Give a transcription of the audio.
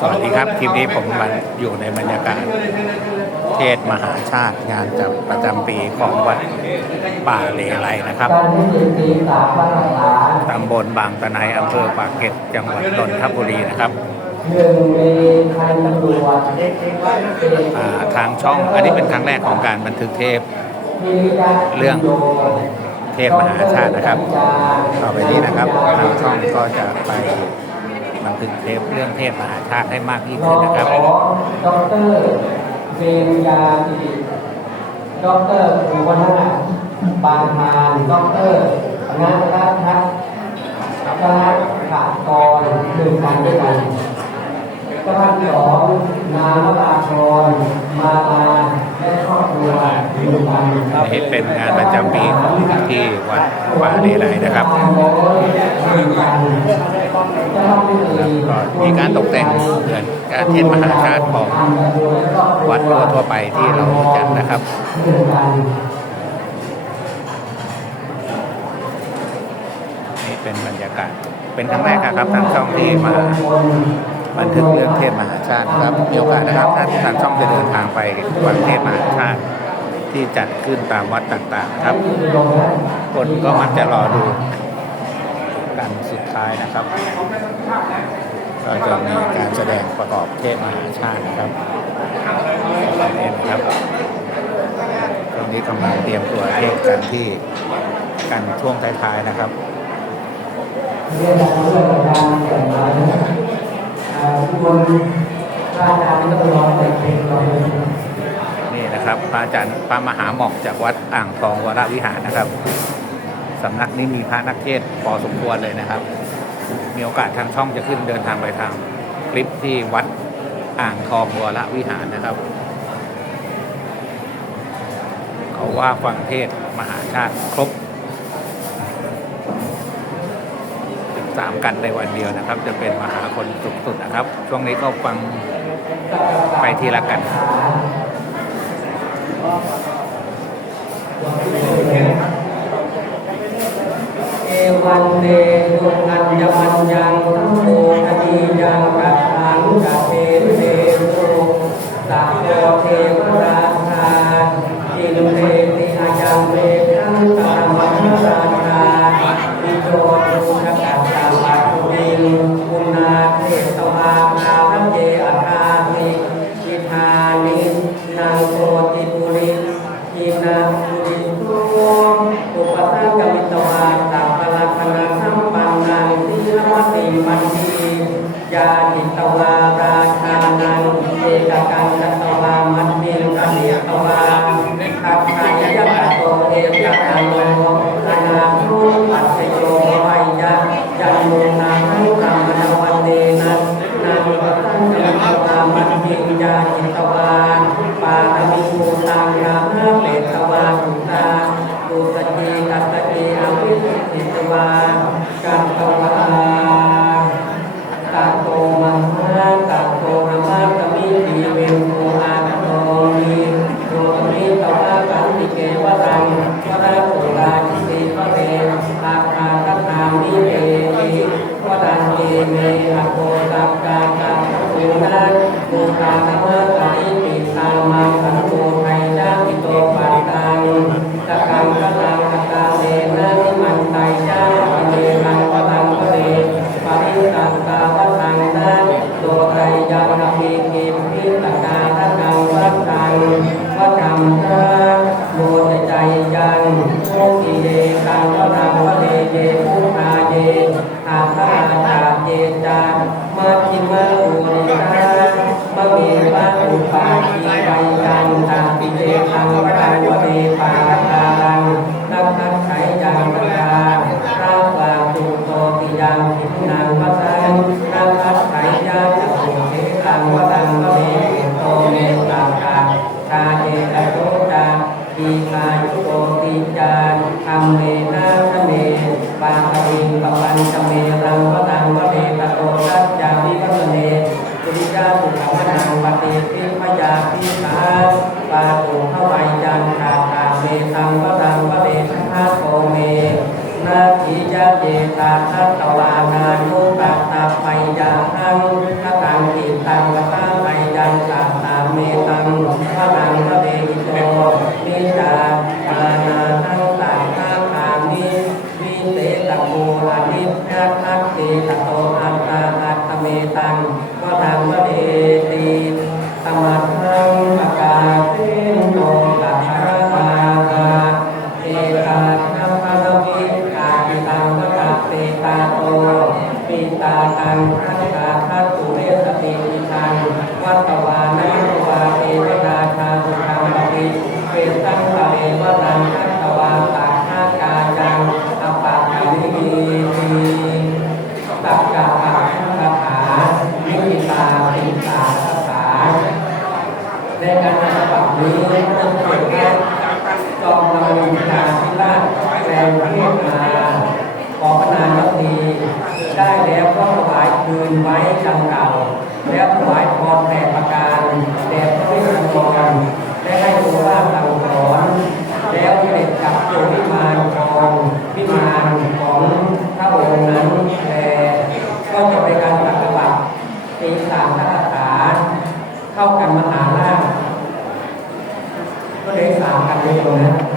สวัสดีครับคลิปนี้ผมมาอยู่ในบรรยากาศ เทศมหาชาติงานจับประจำปีของวัดป่าเลไลนะครับตำบลบางตะไนอำเภอปากเกร็ดจังหวัดนนทบุรีนะครับาทางช่องอันนี้เป็นครั้งแรกของการบันทึกเทปเรื่องเทศมหาชาตินะครับ ต่อไปนี้นะครับทางช่องก็จะไป บันทึกเทปเรื่องเทศมหาชาติให้มากยิ่งรขึ้อนะครับดรเบญยาสิริดรภูวนาบางมานดอกเตอรนัทรัตน์ทัศน์คณะขากรหนึ่งกันด้วยกันเจ้าภาพที่สองนามวราชรมาลา นี่เป็นงานประจำปีของที่วัดป่าเลไลนะครับก็มีการตกแต่งเหมือนการเทศมหาชาติของวัดทั่วไปที่เราจัดนะครับนี่เป็นบรรยากาศเป็นครั้งแรกนะครับทางช่องที่มาบันทึกเรื่องเทศมหาชาติครับมีโอกาสนะครับถ้าทางช่องจะเดินทางไปวันเทศมหาชาติ ที่จัดขึ้นตามวัดต่างๆครับ คนก็มักจะรอดูกันสุดท้ายนะครับ ก็จะมีการแสดงประกอบเทศมหาชาตินะครับนี่นะครับตรงนี้กำลังเตรียมตัวเทศกันที่กันช่วงท้ายๆนะครับเรื่องการเรื่องการแต่งงานทุกคนถ้าอาจารย์ต้องรอแต่งเพลงเราเลย นะครับพระอาจารย์พระมหาหมอกจากวัดอ่างทองวรวิหารนะครับสำนักนี้มีพระนักเทศพอสมควรเลยนะครับ มีโอกาสทางช่องจะขึ้นเดินทางไปทางคลิปที่วัดอ่างทองวรวิหารนะครับ เขาว่าฟังเทศมหาชาติครบสามกันในวันเดียวนะครับ จะเป็นมหาคนสุดๆนะครับ ช่วงนี้ก็ฟังไปทีละกัน เอวันเตตุอัญญมัญญังทั้งโมคดียังกัจฉันกัเทเตตุสัพโพเทวราชาจินเตติอายังเมทังตามมหาราชาวิโยตุชกัจจังปัตตุิงปุณาเทตวาคาวเจอาคามิจิธานินางโสติ ยาวนาทีกิมพิตตาทัตตังวัตตังวัดจัมทะโมตใจยังโมกิเยตังวะตังวะเดเยพุทธาเยอาภาตาเยจามาคิมาอุริตามะเมวะอุปาที โตติจานธรรมเมนะทเมปาตวิงปปัญจเมรังวตังวเดปโตทัจจาวิปัเนสุริยาสุขวนังปฏิทิพยาพิสาปาตุขวายจันทาตาเมตังวตังวเดชะโตเมนาทิยะเยตาทัตตวานานุปัตตาปยาหังทตังกิตตังละข้า โตอัตตาอัตตเมตังพระนังพระเดติธรรมทังปะกาเทนโตตัสสะภาราเอกานัมภะวิกาติตังวะตะเปตาโตปิตาตังทัตตาทัตตุเรสติปิตังวัตวานัมวาเทวนาชาสุขังปฏิเปตังปะเรวนั นาบัตินี้ต้องเกิดแก่จอมนำวิชาพิราชแรงเทศมาขอพระนามทีได้แล้วก็ถวายคืนไว้ดังเก่าแล้วถวายพรแปดประการแด่พระวิญญาณและให้โอวาทสั่งสอนแล้วเสด็จกลับโยวิมานทองวิมานของพระองค์นั้นแต่ก็จะเป็นการปฏิบัติตีสามคาถา เข้ากันมหาราช ก็